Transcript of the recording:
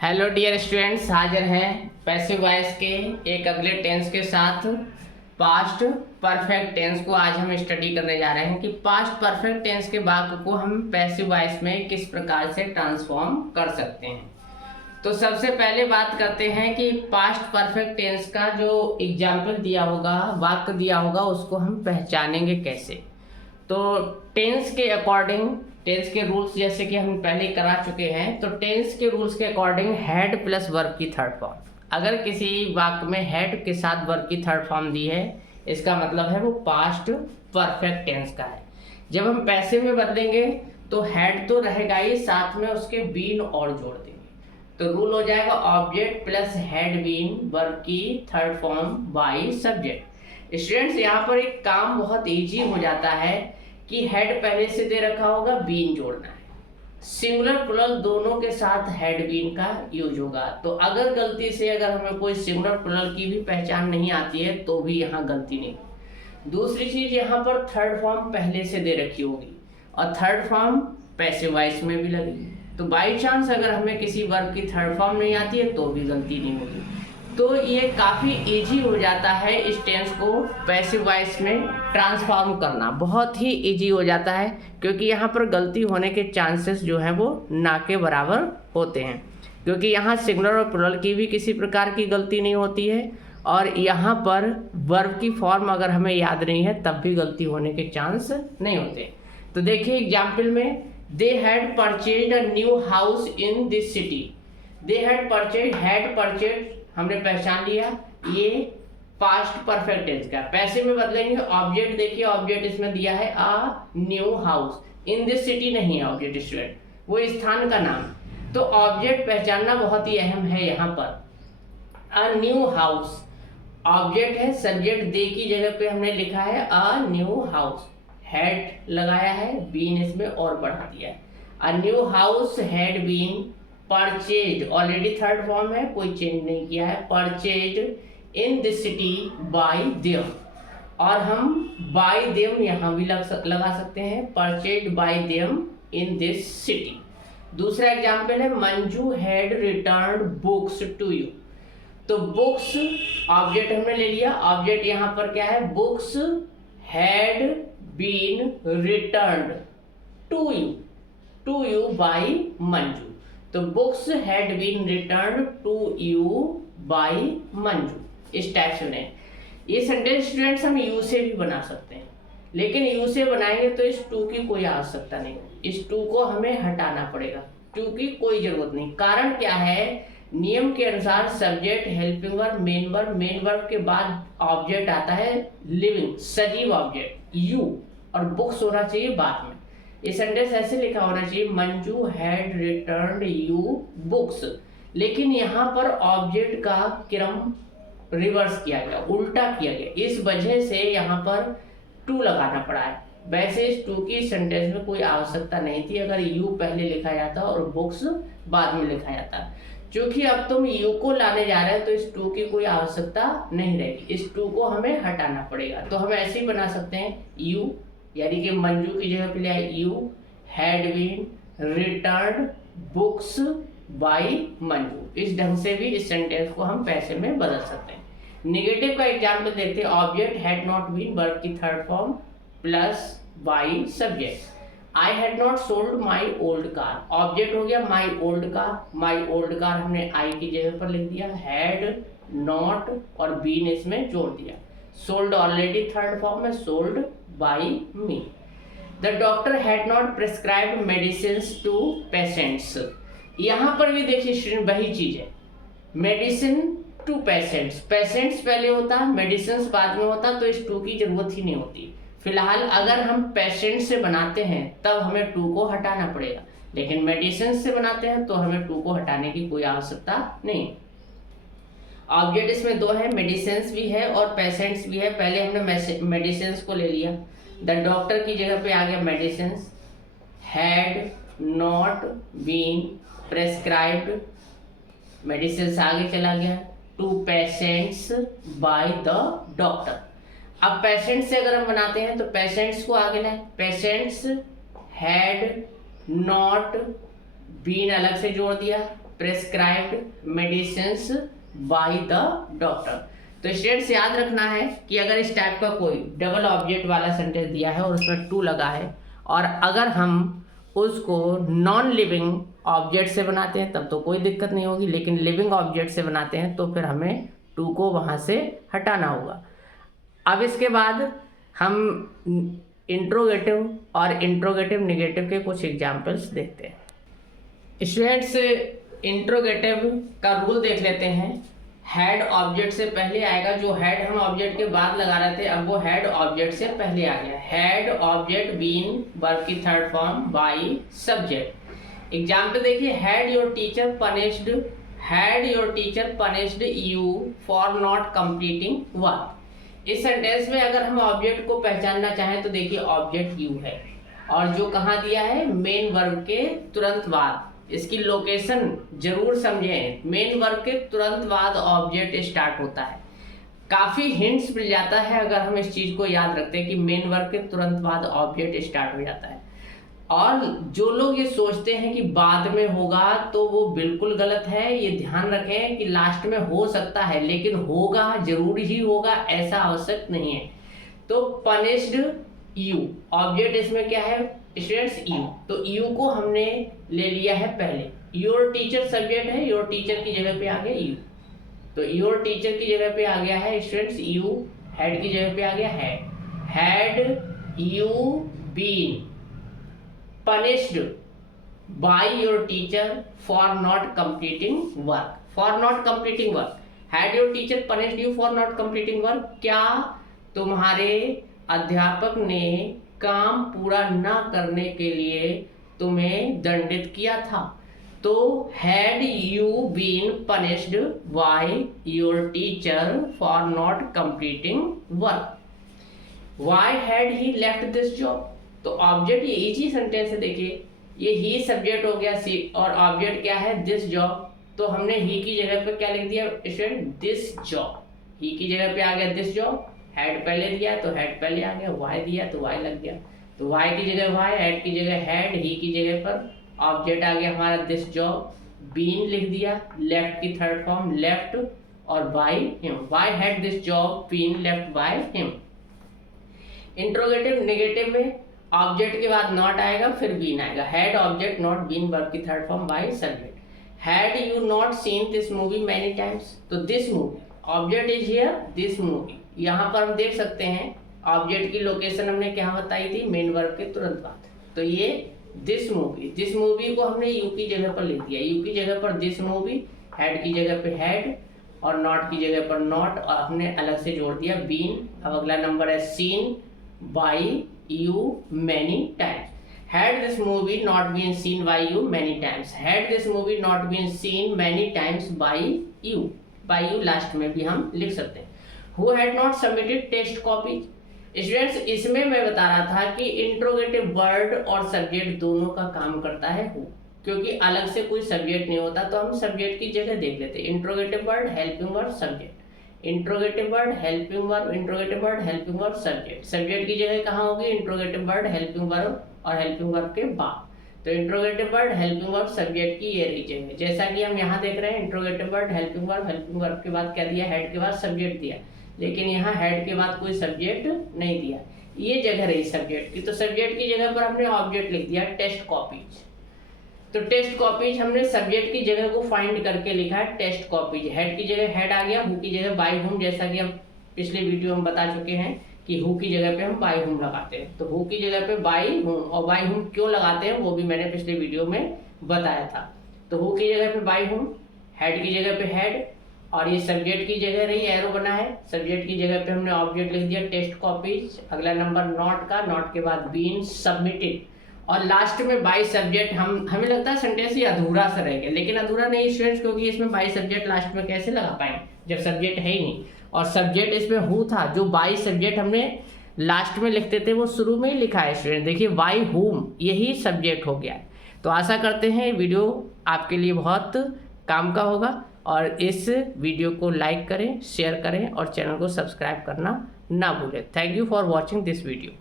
Hello dear students, हाजिर हैं passive voice के एक अगले टेंस के साथ। पास्ट परफेक्ट टेंस को आज हम स्टडी करने जा रहे हैं कि पास्ट परफेक्ट टेंस के वाक्य को हम पैसिव वॉइस में किस प्रकार से ट्रांसफॉर्म कर सकते हैं। तो सबसे पहले बात करते हैं कि पास्ट परफेक्ट टेंस का जो एग्जाम्पल दिया होगा, वाक्य दिया होगा, उसको हम पहचानेंगे कैसे। तो टेंस के अकॉर्डिंग, टेंस के रूल्स जैसे कि हम पहले करा चुके हैं, तो टेंस के रूल्स के अकॉर्डिंग हेड प्लस वर्ब की थर्ड फॉर्म, अगर किसी वाक्य में हेड के साथ वर्ब की थर्ड फॉर्म दी है, इसका मतलब है वो पास्ट परफेक्ट टेंस का है। जब हम पैसिव में बदलेंगे तो हेड तो रहेगा ही, साथ में उसके बीन और जोड़ देंगे, तो रूल हो जाएगा object plus had been verb की third form by subject. Students, यहाँ पर एक काम बहुत इजी हो जाता है कि हेड पहले से दे रखा होगा, बीन जोड़ना है, सिंगुलर प्लुरल दोनों के साथ हेड बीन का यूज होगा। तो अगर गलती से अगर हमें कोई सिंगुलर प्लुरल की भी पहचान नहीं आती है तो भी यहाँ गलती नहीं। दूसरी चीज, यहाँ पर थर्ड फॉर्म पहले से दे रखी होगी और थर्ड फॉर्म पैसिव वॉइस में भी लगेगी, तो बाई चांस अगर हमें किसी वर्ब की थर्ड फॉर्म नहीं आती है तो भी गलती नहीं होगी। तो ये काफ़ी इजी हो जाता है इस टेंस को पैसिव वॉइस में ट्रांसफॉर्म करना, बहुत ही इजी हो जाता है, क्योंकि यहाँ पर गलती होने के चांसेस जो हैं वो ना के बराबर होते हैं, क्योंकि यहाँ सिंगुलर और प्लुरल की भी किसी प्रकार की गलती नहीं होती है, और यहाँ पर वर्ब की फॉर्म अगर हमें याद नहीं है तब भी गलती होने के चांस नहीं होते। तो देखिए एग्जाम्पल में, they had purchased a new house in this city. They had purchased हमने पहचान लिया, ये पास्ट परफेक्ट टेंस का। पैसिव में बदलेंगे, ऑब्जेक्ट देखिए, ऑब्जेक्ट इसमें दिया है a new house, in this city नहीं है ऑब्जेक्ट स्टूडेंट, वो स्थान का नाम। तो ऑब्जेक्ट पहचानना बहुत ही अहम है। यहाँ पर अ न्यू हाउस ऑब्जेक्ट है, सब्जेक्ट दे की जगह पे हमने लिखा है अ न्यू हाउस, हेड लगाया है, बीन इसमें और बढ़ा दिया है। A new house had been purchase, already third form है, कोई चेंज नहीं किया है, purchase in this city by them, और हम बाय देम यहाँ भी लगा सकते हैं, purchase by them in this city. दूसरा एग्जाम्पल है, Manju had return books to you. तो बुक्स ऑब्जेक्ट हमने ले लिया, ऑब्जेक्ट यहाँ पर क्या है, books had been return to you by Manju. तो books had been return to you by Manju, इस टाइप से नहीं। ये सेंटेंस स्टूडेंट्स हम यू से भी बना सकते हैं, लेकिन यू से बनाएंगे तो इस टू की कोई आवश्यकता नहीं, इस टू को हमें हटाना पड़ेगा, टू की कोई जरूरत नहीं। कारण क्या है, नियम के अनुसार subject, helping verb, main verb के बाद ऑब्जेक्ट आता है लिविंग, सजीव ऑब्जेक्ट यू, और बुक्स होना चाहिए बाद में। ये सेंटेंस ऐसे लिखा होना चाहिए, Manju had returned you books, लेकिन यहाँ पर ऑब्जेक्ट का क्रम रिवर्स किया गया, उल्टा किया गया, इस वजह से यहाँ पर टू लगाना पड़ा है। वैसे इस टू की सेंटेंस में कोई आवश्यकता नहीं थी, अगर यू पहले लिखा जाता और बुक्स बाद में लिखा जाता। क्योंकि अब तुम यू को लाने जा रहे हो तो इस टू की कोई आवश्यकता नहीं रहेगी, इस टू को हमें हटाना पड़ेगा। तो हम ऐसे ही बना सकते हैं, यू यानी कि मंजू की जगह पे लिया you had been return books by Manju, इस ढंग से भी इस सेंटेंस को हम पैसिव में बदल सकते हैं। नेगेटिव का एग्जाम्पल देखते हैं, object had not been verb की third form plus by subject. I had not sold my old car, object हो गया माई ओल्ड कार हमने आई की जगह पर लिख दिया, हैड नॉट और बीन इसमें जोड़ दिया, सोल्ड ऑलरेडी थर्ड फॉर्म में, sold by me. The doctor had not prescribed medicines to patients. यहाँ पर भी देखिए स्टूडेंट वही चीज है, मेडिसिन टू पेशेंट्स, पेशेंट्स पहले होता, मेडिसिन बाद में होता, तो इस टू की जरूरत ही नहीं होती। फिलहाल अगर हम पेशेंट से बनाते हैं तब हमें टू को हटाना पड़ेगा, लेकिन मेडिसिन से बनाते हैं तो हमें टू को हटाने की कोई आवश्यकता नहीं। ऑब्जेक्ट इसमें दो है, मेडिसिन्स भी है और पेशेंट्स भी है। पहले हमने मेडिसिन्स को ले लिया, द डॉक्टर की जगह पे आ गया medicines, had not been prescribed, medicines आगे चला गया, to patients by the doctor. अब पेशेंट से अगर हम बनाते हैं तो पेशेंट्स को आगे लाए, पेशेंट्स हैड नॉट बीन अलग से जोड़ दिया, prescribed medicines bye the doctor. तो स्टूडेंट्स याद रखना है कि अगर इस टाइप का कोई डबल ऑब्जेक्ट वाला सेंटेंस दिया है और उसमें टू लगा है और अगर हम उसको नॉन लिविंग ऑब्जेक्ट से बनाते हैं तब तो कोई दिक्कत नहीं होगी, लेकिन लिविंग ऑब्जेक्ट से बनाते हैं तो फिर हमें टू को वहाँ से हटाना होगा। अब इसके बाद हम इंट्रोगेटिव और इंट्रोगेटिव नेगेटिव के कुछ एग्जाम्पल्स देखते हैं। स्टूडेंट्स इंट्रोगेटिव का रूल देख लेते हैं। हेड ऑब्जेक्ट से पहले आएगा, जो हेड हम ऑब्जेक्ट के बाद लगा रहे थे अब वो हेड ऑब्जेक्ट से पहले आ गया। हेड ऑब्जेक्ट बीन वर्ब की third form by subject. Example देखिए, had your teacher punished you for not completing work. इस सेंटेंस में अगर हम ऑब्जेक्ट को पहचानना चाहें तो देखिए ऑब्जेक्ट यू है और जो कहाँ दिया है, मेन वर्ब के तुरंत बाद। इसकी लोकेशन जरूर समझें, मेन वर्ब के तुरंत बाद ऑब्जेक्ट स्टार्ट होता है। काफ़ी हिंट्स मिल जाता है अगर हम इस चीज़ को याद रखते हैं कि मेन वर्ब के तुरंत बाद ऑब्जेक्ट स्टार्ट हो जाता है। और जो लोग ये सोचते हैं कि बाद में होगा तो वो बिल्कुल गलत है। ये ध्यान रखें कि लास्ट में हो सकता है लेकिन होगा, जरूर ही होगा, ऐसा आवश्यक नहीं है। तो पनिश्ड यू, ऑब्जेक्ट इसमें क्या है स्टूडेंट्स, यू। तो यू को हमने ले लिया है पहले। योर टीचर सब्जेक्ट है, योर टीचर की जगह पे आ गया यू। तो योर टीचर की जगह पे आ गया है स्टूडेंट्स यू, हेड की जगह पे आ गया had you been punished by your teacher for not completing work। Had your teacher punished you for not completing work? क्या तुम्हारे अध्यापक ने काम पूरा न करने के लिए तुम्हें दंडित किया था? तो had you been punished by your teacher for not completing work? Why had he left this job? तो ऑब्जेक्ट ये इजी सेंटेंस है, देखिए ये ही सब्जेक्ट हो गया सी और ऑब्जेक्ट क्या है दिस जॉब। तो हमने ही की जगह पे क्या लिख दिया स्टूडेंट, दिस जॉब। ही की जगह पे आ गया दिस जॉब, हेड पहले दिया तो हेड पहले आ गया, वाई दिया तो वाई लग गया। तो वाई की जगह वाई, हेड की जगह हेड, ही की जगह पर ऑब्जेक्ट आ गया हमारा दिस जॉब। बीन लिख दिया, लेफ्ट की थर्ड फॉर्म लेफ्ट और by him. Why had this job been left by him. Interrogative negative में ऑब्जेक्ट के बाद नॉट आएगा फिर बीन आएगा। Had object not been verb की third form by subject. Had you not seen this movie many times? तो this movie, object is here this movie. यहाँ पर हम देख सकते हैं ऑब्जेक्ट की लोकेशन हमने क्या बताई थी, मेन वर्ब के तुरंत बाद। तो ये दिस मूवी को हमने यू की जगह पर लिख दिया, यू की जगह पर दिस मूवी, हेड की जगह पे हेड और नॉट की जगह पर नॉट और हमने अलग से जोड़ दिया बीन। अब अगला नंबर है seen by you many times. Had this movie not been seen by you many times? Had this movie not been seen many times by you? By you last में भी हम लिख सकते हैं। Who had not submitted test copies? Students इसमें मैं बता रहा था कि इंट्रोगेटिव वर्ड और सब्जेक्ट दोनों का काम करता है who, क्योंकि अलग से कोई सब्जेक्ट नहीं होता तो हम सब्जेक्ट की जगह देख लेते हैं। Interrogative word, helping word, subject. Interrogative word, helping verb, interrogative word, helping verb, subject. Subject की जगह कहाँ होगी, इंट्रोगेटिव वर्ड, हेल्पिंग वर्ब और हेल्पिंग वर्ब के बाद। तो interrogative word, helping verb, subject की ये रीजन है। जैसा कि हम यहाँ देख रहे हैं इंट्रोगेटिव वर्ड, हेल्पिंग वर्ब के बाद क्या दिया, हेड के बाद सब्जेक्ट दिया, लेकिन यहाँ हेड के बाद कोई सब्जेक्ट नहीं दिया। ये जगह रही सब्जेक्ट की, तो सब्जेक्ट की जगह पर हमने ऑब्जेक्ट लिख दिया टेस्ट कॉपीज। तो टेस्ट कॉपीज हमने सब्जेक्ट की जगह को फाइंड करके लिखा है टेस्ट कॉपीज। हेड की जगह हेड आ गया, हु की जगह बाय हुम, जैसा कि हम पिछले वीडियो में बता चुके हैं कि हु की जगह पे हम बाय हुम लगाते हैं। तो हु की जगह पे बाय हुम, और बाय हुम क्यों लगाते हैं वो भी मैंने पिछले वीडियो में बताया था। तो हु की जगह पे बाय हुम, हेड की जगह पे हेड और ये सब्जेक्ट की जगह रही, एरो बना है। सब्जेक्ट की जगह पे हमने ऑब्जेक्ट लिख दिया टेस्ट कॉपीज। अगला नंबर नॉट का, नॉट के बाद बीन सबमिटेड और लास्ट में बाय सब्जेक्ट। हमें लगता है सेंटेंस ये अधूरा सा रहेगा, लेकिन अधूरा नहीं स्टूडेंट्स, क्योंकि इसमें बाय सब्जेक्ट लास्ट में कैसे लगा पाएंगे जब सब्जेक्ट है ही नहीं। और सब्जेक्ट इसमें हु था, जो बाय सब्जेक्ट हमने लास्ट में लिखते थे वो शुरू में ही लिखा है स्टूडेंट। देखिए बाय हुम, यही सब्जेक्ट हो गया है। तो आशा करते हैं वीडियो आपके लिए बहुत काम का होगा और इस वीडियो को लाइक करें, शेयर करें और चैनल को सब्सक्राइब करना ना भूलें। Thank you for watching this video.